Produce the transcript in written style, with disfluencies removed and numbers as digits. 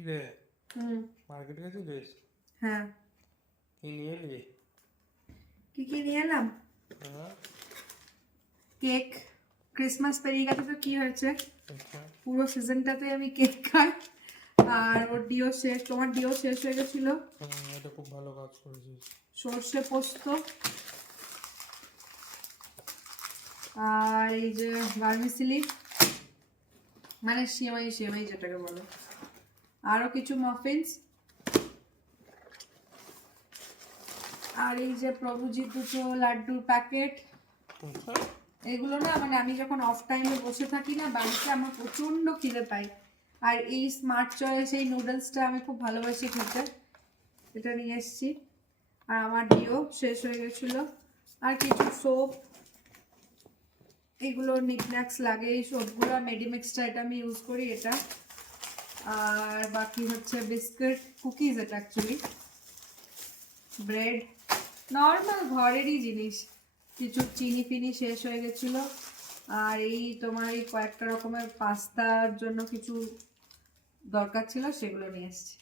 কিরে মার্কেট গেছিলিস? হ্যাঁ। কি নিয়ে এলি? কি নিয়ে এলাম? কেক। ক্রিসমাস পেরিয়ে গেছে তো কি হয়েছে, পুরো সিজনটাতে আমি কেক খাই। আর ওর ডিও শেষ, তোমার ডিও শেষ হয়ে গেছিল। এটা খুব ভালো কাজ করেছিস। সর্ষে পোস্ত আর এই যে ভার্মিসিলি, মানে সেমাই সেমাই যেটাকে বলে, আরো কিছু মাফিনস, আর এই যে প্রভুজির দুটো লাড্ডুর প্যাকেট। এগুলো না মানে আমি যখন অফ টাইমে বসে থাকি না বাড়িতে, আমার প্রচন্ড খিদে পাই। আর এই স্মার্ট চয়েস এই নুডলসটা আমি খুব ভালোবাসি খেতে, এটা নিয়ে এসেছি। আর আমার ডিও শেষ হয়ে গেছিল। আর কিছু সোপ, এগুলো নিকন্যাক্স লাগে, এই সোপগুলো। মেডিমিক্সটা এটা আমি ইউজ করি, এটা। আর বাকি হচ্ছে বিস্কিট, কুকিজ, এটা অ্যাকচুয়ালি ব্রেড, নর্মাল ঘরেরই জিনিস। কিছু চিনি ফিনি শেষ হয়ে গেছিল। আর এই তোমার এই কয়েকটা রকমের পাস্তার জন্য কিছু দরকার ছিল, সেগুলো নিয়ে এসেছি।